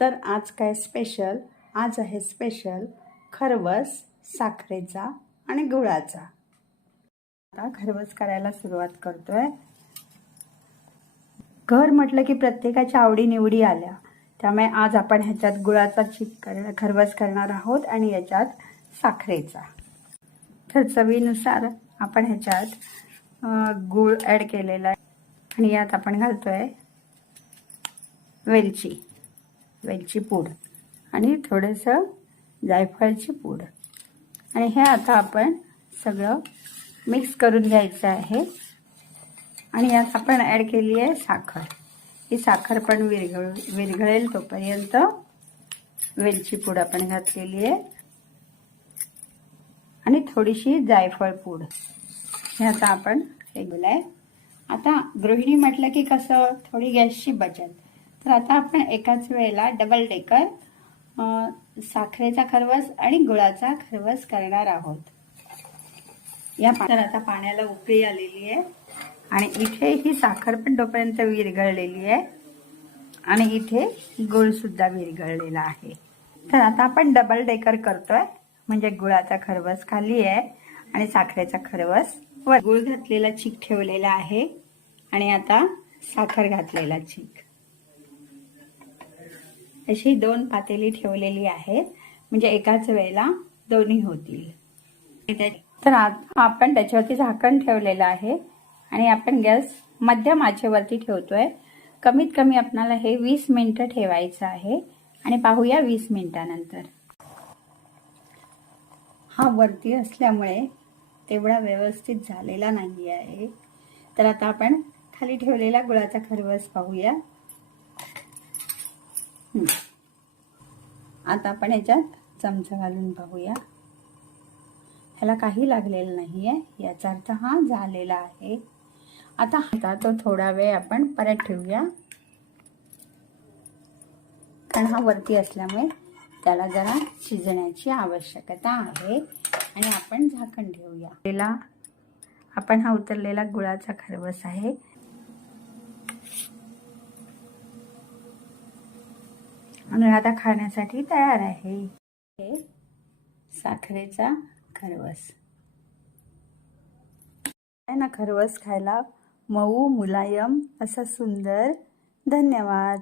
तर आज काय स्पेशल? आज आहे स्पेशल खरवस साखरेचा आणि गुळाचा। आता खरवस करायला सुरुवात करतोय। घर म्हटलं की प्रत्येकाच्या आवडीनिवडी आल्या, त्यामुळे आज आपण ह्याच्यात गुळाचा खरवस करणार आहोत आणि याच्यात साखरेचा। तर चवीनुसार आपण ह्याच्यात गूळ ॲड केलेला आहे आणि यात आपण घालतोय वेलची पूड आणि थोडंसं जायफळची पूड आणि हे आता आपण सगळं मिक्स करून घ्यायचं आहे। आणि यात आपण ॲड केली आहे साखर। ही साखर पण विरघळेल तोपर्यंत वेलची पूड आपण घातलेली आहे आणि थोडीशी जायफळ पूड हे आता आपण हे केलंय। आता गृहिणी म्हटलं की कसं थोडी गॅसची बचत, तर आता आपण एकाच वेळेला डबल डेकर साखरेचा खरवस आणि गुळाचा खरवस करणार आहोत। तर आता पाण्याला उकळी आलेली आहे आणि इथे ही साखर पण तोपर्यंत विरघळलेली आहे आणि इथे गुळ सुद्धा विरघळलेला आहे। तर आता आपण डबल डेकर करतोय, म्हणजे गुळाचा खरवस खाली आहे आणि साखरेचा खरवस वर। गुळ घातलेला चीक ठेवलेला आहे आणि आता साखर घातलेला चीक, अशी दोन पातेली ठेवलेली आहेत, म्हणजे एकाच वेळेला दोन्ही होतील। तर आता आपण त्याच्यावरती झाकण ठेवलेलं आहे आणि आपण गॅस मध्यम आचेवरती ठेवतोय। कमीत कमी आपल्याला हे 20 मिनिटं ठेवायचं आहे आणि पाहूया 20 मिनिटानंतर। हा वरती असल्यामुळे तेवढा व्यवस्थित झालेला नाही आहे, तर आता आपण खाली ठेवलेला गुळाचा खरवस पाहूया। आता आपण याच्यात चमचा घालून पाहूया, ह्याला काही लागलेलं नाहीये, याचा अर्थ हा झालेला आहे। आता तो थोडा वेळ आपण परत ठेवूया, कारण हा वरती असल्यामुळे त्याला जरा शिजण्याची आवश्यकता आहे आणि आपण झाकण ठेवूया। आपण हा उतरलेला गुळाचा खरवस आहे आणि आता खाण्यासाठी तयार आहे। हे साखरेचा खरवस आहे ना, खरवस खायला मऊ मुलायम असा सुंदर। धन्यवाद।